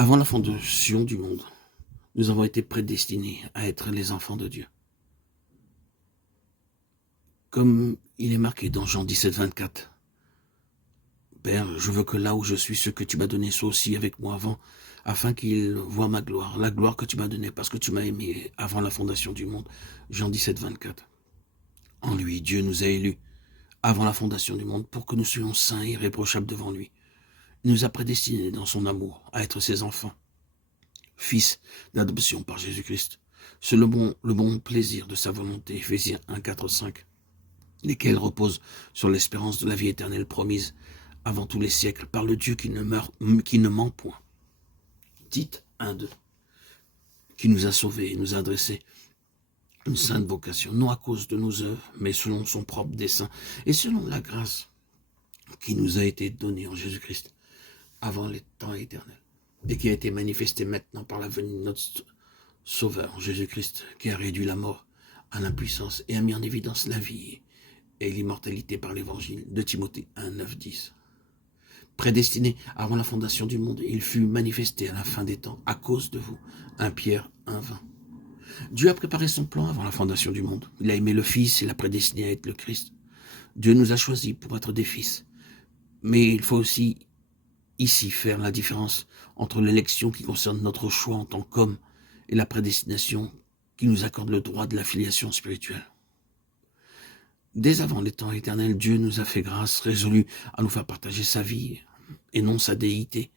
Avant la fondation du monde, nous avons été prédestinés à être les enfants de Dieu. Comme il est marqué dans Jean 17, 24. Père, je veux que là où je suis, ce que tu m'as donné soit aussi avec moi avant, afin qu'il voie ma gloire, la gloire que tu m'as donnée, parce que tu m'as aimé avant la fondation du monde. Jean 17, 24. En lui, Dieu nous a élus avant la fondation du monde pour que nous soyons saints et irréprochables devant lui. Il nous a prédestinés dans son amour à être ses enfants, fils d'adoption par Jésus-Christ, selon le bon plaisir de sa volonté, Éphésiens 1, 4, 5, lesquels reposent sur l'espérance de la vie éternelle promise avant tous les siècles par le Dieu qui ne ment point. Tite 1, 2, qui nous a sauvés et nous a adressé une sainte vocation, non à cause de nos œuvres, mais selon son propre dessein et selon la grâce qui nous a été donnée en Jésus-Christ avant les temps éternels et qui a été manifestée maintenant par la venue de notre Sauveur, Jésus-Christ, qui a réduit la mort à l'impuissance et a mis en évidence la vie et l'immortalité par l'évangile de Timothée 1, 9, 10. Prédestiné avant la fondation du monde, il fut manifesté à la fin des temps à cause de vous. 1 Pierre 1, 20. Dieu a préparé son plan avant la fondation du monde. Il a aimé le Fils et l'a prédestiné à être le Christ. Dieu nous a choisis pour être des fils. Mais il faut aussi ici faire la différence entre l'élection qui concerne notre choix en tant qu'homme et la prédestination qui nous accorde le droit de la filiation spirituelle. Dès avant les temps éternels, Dieu nous a fait grâce, résolu à nous faire partager sa vie et non sa déité.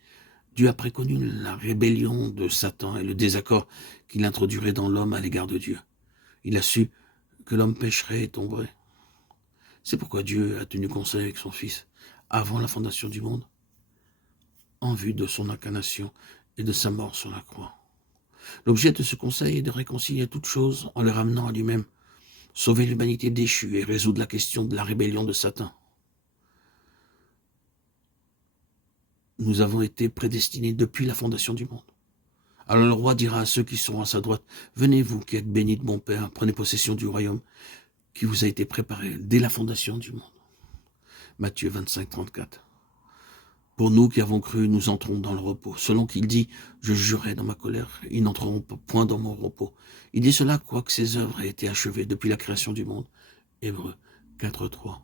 Dieu a préconnu la rébellion de Satan et le désaccord qu'il introduirait dans l'homme à l'égard de Dieu. Il a su que l'homme pécherait et tomberait. C'est pourquoi Dieu a tenu conseil avec son Fils avant la fondation du monde, en vue de son incarnation et de sa mort sur la croix. L'objet de ce conseil est de réconcilier toutes choses en les ramenant à lui-même, sauver l'humanité déchue et résoudre la question de la rébellion de Satan. Nous avons été prédestinés depuis la fondation du monde. Alors le roi dira à ceux qui seront à sa droite, « Venez vous qui êtes bénis de mon Père, prenez possession du royaume qui vous a été préparé dès la fondation du monde. » Matthieu 25, 34. Pour nous qui avons cru, nous entrons dans le repos. Selon qu'il dit, je jurai dans ma colère, ils n'entreront point dans mon repos. Il dit cela, quoique ses œuvres aient été achevées depuis la création du monde. Hébreux 4, 3.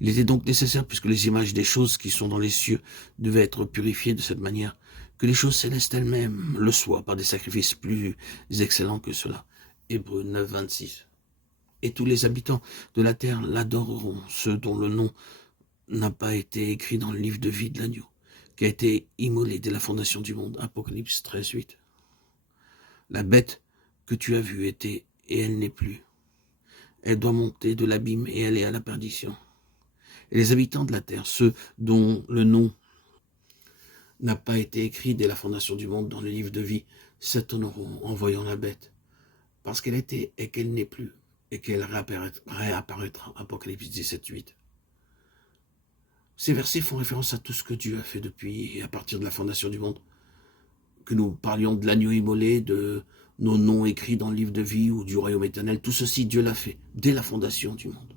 Il était donc nécessaire, puisque les images des choses qui sont dans les cieux devaient être purifiées de cette manière, que les choses célestes elles-mêmes le soient par des sacrifices plus excellents que cela. Hébreux 9, 26. Et tous les habitants de la terre l'adoreront, ceux dont le nom n'a pas été écrit dans le livre de vie de l'agneau, qui a été immolé dès la fondation du monde. Apocalypse 13, 8. La bête que tu as vue était, et elle n'est plus. Elle doit monter de l'abîme, et elle est à la perdition. Et les habitants de la terre, ceux dont le nom n'a pas été écrit dès la fondation du monde dans le livre de vie, s'étonneront en voyant la bête, parce qu'elle était et qu'elle n'est plus, et qu'elle réapparaîtra. Apocalypse 17, 8. Ces versets font référence à tout ce que Dieu a fait depuis et à partir de la fondation du monde. Que nous parlions de l'agneau immolé, de nos noms écrits dans le livre de vie ou du royaume éternel, tout ceci Dieu l'a fait dès la fondation du monde.